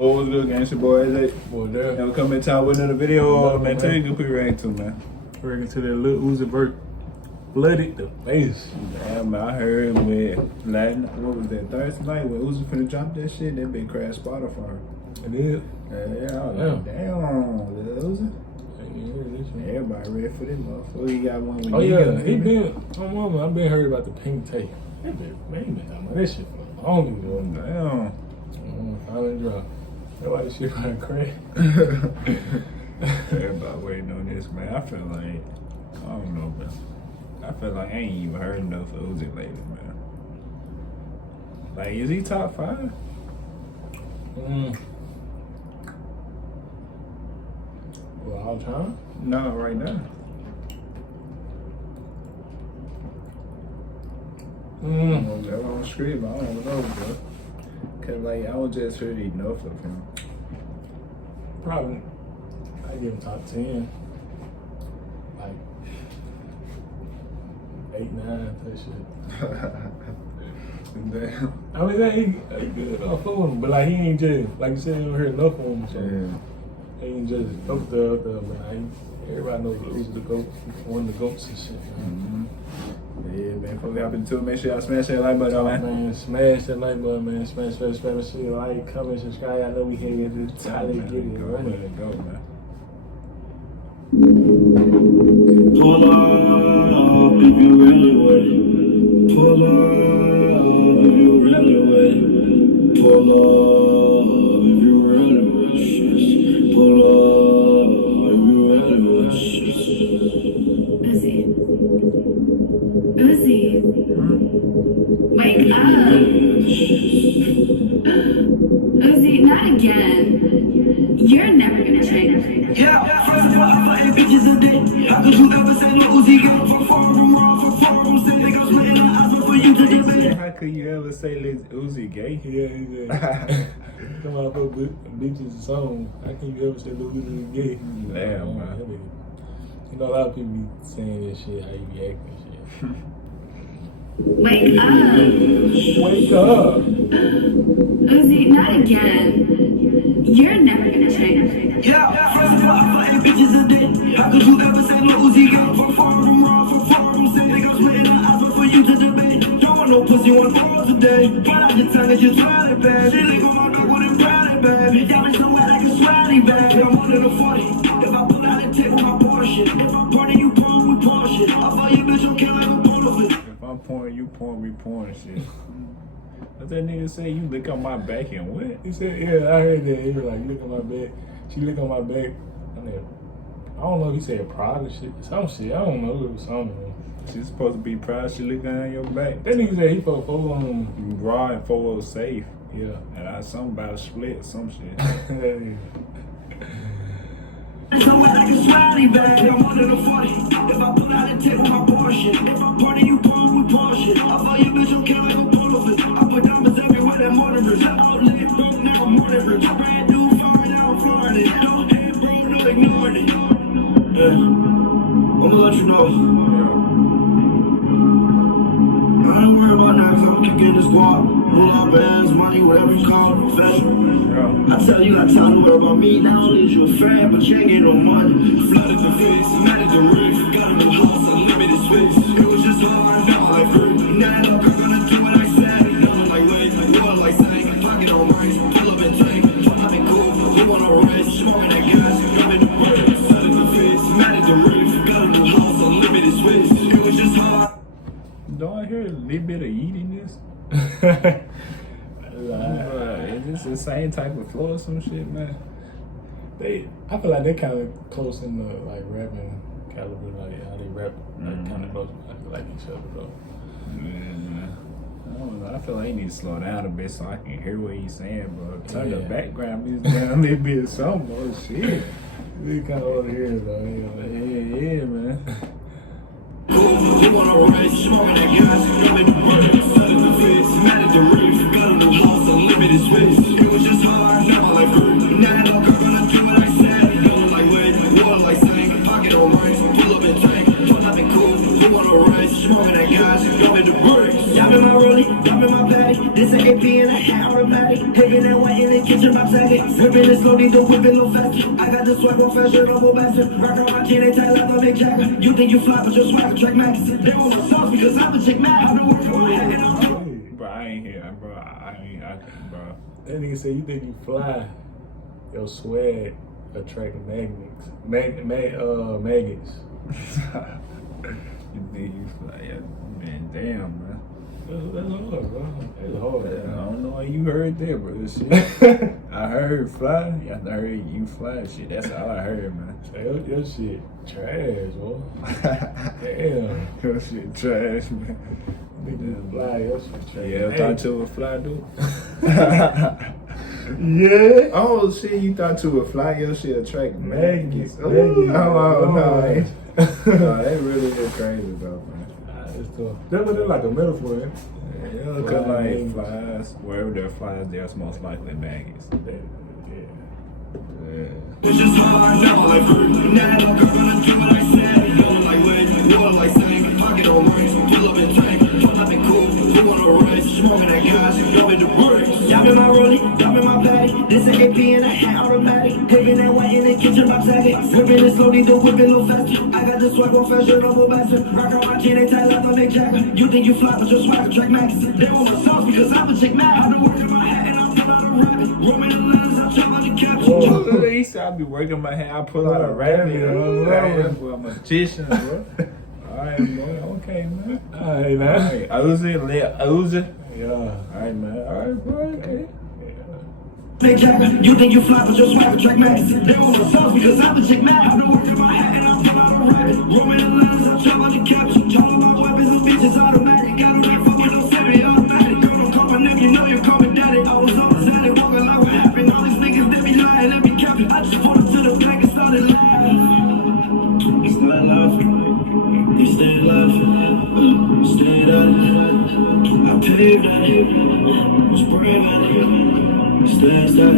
What's good, gang? It's your boy AJ. Boy, there. And we come in town with another video. Man, tell you good put right to, man. Reaction to that Lil Uzi Vert flooded the face. Damn, man, I heard when what was that, Thursday night when Uzi finna drop that shit, that big crash Spotify. It is. Yeah, I was like, damn, Lil Uzi. Everybody ready for this motherfucker. He got one with he been, I've been heard about the pink tape. That bitch, man, he been talking about that shit for long ago. Damn. Finally dropped. That's why this shit kinda crazy. Everybody waiting on this, man. I feel like, I don't know, man. I feel like I ain't even heard enough of Uzi lately, man. Like, is he top 5? Well, all time? No, right now. That's on the street, but I don't know, bro. Cause like I was just heard enough of him. Probably. I give him top 10. Like 8, 9, that shit. Damn. I mean, that he good enough for him, but like he ain't just, like you said, you don't hear enough of him, so he ain't just up there, but like, everybody knows Lil Uzi the GOAT, one of the GOATs and shit. Yeah, man, before we hop into it, make sure y'all smash that like button, man. Man, smash that like button, man. Smash, like, comment, subscribe. I know we here to try to get it running. Go, man. Pull up if you really want it. Pull up if you really want it. Pull up if you really want shit. Pull up if you really want shit. Uzi, wake up. Uzi, not again. You're never gonna change. Yeah, first of all, I'm fucking bitches a day. How could you ever say Lil Uzi got for forum? Say niggas splitting the eyes for you to debate. How could you ever say Lil Uzi gay? Yeah, he said. Come out for bitches song. How can you ever say Lil Uzi gay? Damn, man. You know, a lot of people be saying this shit, how you be acting shit. Wake up. Wake up. Uzi, not again. You're never gonna change. Yeah, first of all, I'm fucking bitches a day. How could you ever say Lil Uzi got for forum? Say niggas splitting the eyes for you to debate. Don't want no pussy on all today. Pull out your tongue as you try it, babe. She lick on my dog with a pride, babe. Diamonds so wet like a swatty, babe. I'm under the 40. If I pull out and take with my portion. If I'm party, you pour with portion. I buy your bitch, I'm killing like a bullet. If I'm pouring, you pouring, we pouring shit. What that nigga say? You lick on my back and what? He said, yeah, I heard that. He was like, look on my back. She lick on my back. I don't know if he said proud or shit. Some shit. I don't know. It was something. She's supposed to be proud she looking on your back. That nigga said he put 4 on him. You raw and 4 safe. Yeah. And I something about a split, some shit. So wet like a swatty, babe. I'm under the 40. If I pull out and take with my portion. If I party, you pour with portion. I buy your bitch, I'm killing like a bullet. I put diamonds everywhere that morning rich. Out late, broke, never morning rich. Brand new, far down, Florida. Don't hate, bro, no ignoring it. Yeah. I'm gonna let you know. I ain't worried about now, cause I'm kicking the squad. Roll out bands, money, whatever you call it, professional. I tell you, got time to worry about me. Not only is you a fan, but you ain't getting no money. Flooded the face, met at the roof. Got a new house, unlimited space. It was just hard, now like fruit. Now that girl gonna do what I said. Nothing like wait, water like sank. Pocket on rice, pull up and tank. I've been cool, we wanna race. Smoking that gas, coming to work. Flooded the face, met at the roof. Got a new house, unlimited space. It was just hard. Don't I hear a little bit of eatiness? Is this the same type of flow or some shit, man? I feel like they kind of close in the like rapping caliber, like how they rap, like kind of close, like each other though. Yeah, man. I don't know. I feel like he need to slow down a bit so I can hear what he's saying, bro. Turn the background music down a little bit or something. Oh shit. They kind of want to hear it though. Yeah, man. We wanna race, smoking that gas, coming to work. Flooded the face, met at the roof. Got a new house, unlimited space. It was just hard, never like fruit. Now that girl gonna do what I said. Nothing like wait, water like sank. Pocket on rice, pull up and tank. I've been cool, we wanna race, smoking that gas, coming to work. Y'all in my rollie, y'all in my bag. This ain't AP and a hat on the body. Taking that white in the kitchen, my second. Whipping it slowly, the whipping no faster. I got the swag on fashion, no more bastard. Rock on my kid, they tight like a big jacker. You think you fly, but your swag track max. They want my sauce because I'm a chick mad. I've been working my head and I'm Bro, I ain't here, bro. Bro. That nigga say you think you fly, your swag attract maggots. Maggots. You think you fly? Yeah, man, damn, man. That's hard, bro. That's hard. I don't know how you heard that, bro. This shit. I heard fly. Yeah, I heard you fly shit. That's all I heard, man. Your shit trash, bro. Damn. Your shit trash, man. Nigga fly, your shit trash. Yeah, I thought you would fly, dude. Yeah. Oh shit, you thought you would fly? Your shit attract maggots. Oh, Maggots. no. They really look crazy though, man. It's tough. That's like a metaphor, eh? Yeah, cause like flies, wherever there are flies, there's most likely maggots. Yeah. It's just hard, never like hurt. Now that I'm gonna do what I said. You don't like wet, you don't like sing. Pocket on rings, pull up and tank. Pull up and cool, you wanna race. Smoking that gas, you know it the works. Y'all in my rollie, y'all in my patty. This AKP in a hat automatic. Digging that white in the kitchen, my taggy. Whipping it slowly, the whipping no faster. I got the swag on fashion, no more bastard. Rock on my kid, they tight like a big jacker. You think you fly, but your swag track max. They want my sauce because I'm a chick mad. I've been working my hat and I'm pull out a rabbit. Roaming the letters, I'm trying to capture. He said I be working my hand, I pull out a rabbit. I'm a magician, bro. Alright, boy. Okay, man. Alright, man. Alright, Uzi, Lil Uzi. Yeah. Alright, man. Alright, bro. Okay. Big jacker, you think you fly, but your swag track max. They want my sauce because I'm a chick mad. I've been working my hat and I'm pull out a rabbit. Roaming the letters, I'm trying to capture. All my weapons and bitches automatic. Got them right fucking no semi-automatic. Girl, don't call my name, you know you call me daddy. I was on the Xanax, walking like what happened. All these niggas, they be lying, they be capping. I just pulled up to the back and started laughing. Start laughing. They stay laughing. Stayed up. I paved it. Was brave at it. Stay stuck.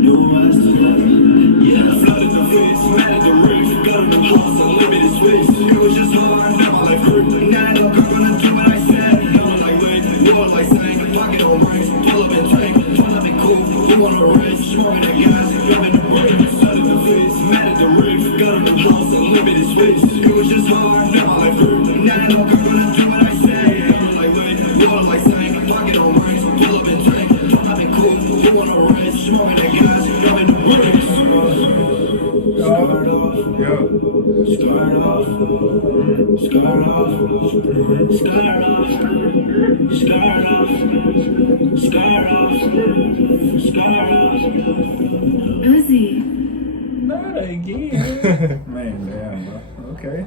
No master. Yeah, I flooded the face. Mad at the roof. Got in the house, unlimited space. It was just hard, never like hurt. Now I'm gonna do what I said. You don't like wait, you don't like sang. Pocket on rings, pull up and tank. Pull up and cool, you wanna race. Smoking that gas, driving the brake. Flooded the face. Mad at the roof. Got in the house, unlimited space. It was just hard, never like hurt. Now I'm gonna do what I said. You don't like wait, you don't like sang. Pocket on rings, pull up and tank. Pull up and cool, you wanna race. Smoking that gas, driving the brake. Start off, start off, start off, start off, start off, start off, start off. Uzi. Not again. Man, damn, bro. Okay.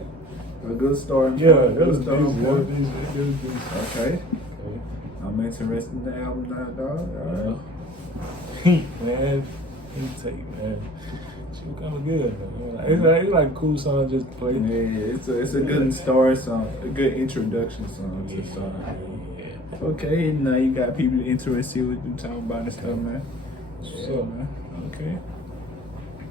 A good story. Yeah, Good story, boy. decent. Okay. I'm interested in the album now, dog. All Man, intake, man. She was kind of good, man. It's like a cool song just to play. right. Yeah, it's a good story song, a good introduction song to the song. Okay, now you got people interested in what you talking about and stuff, man. So, man. Okay.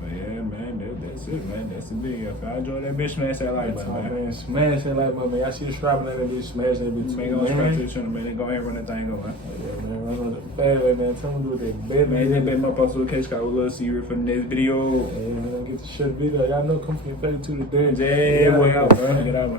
But yeah, man, that's it, man. That's the big. If I enjoy that bitch, smash that like button, man. Smash that like button, man. I see the strapping at that bitch, smash that bitch. Man, go straight to the channel, man. Go ahead and run that thing over, man. Yeah, man, run on the bad way, man. Tell them to do that bad Man, that been my post with Case Call with Lil Uzi Vert for the next video. Hey, man, get the shit video. Y'all know come from your 32 today. Yeah, boy, out, bro. Get out, man.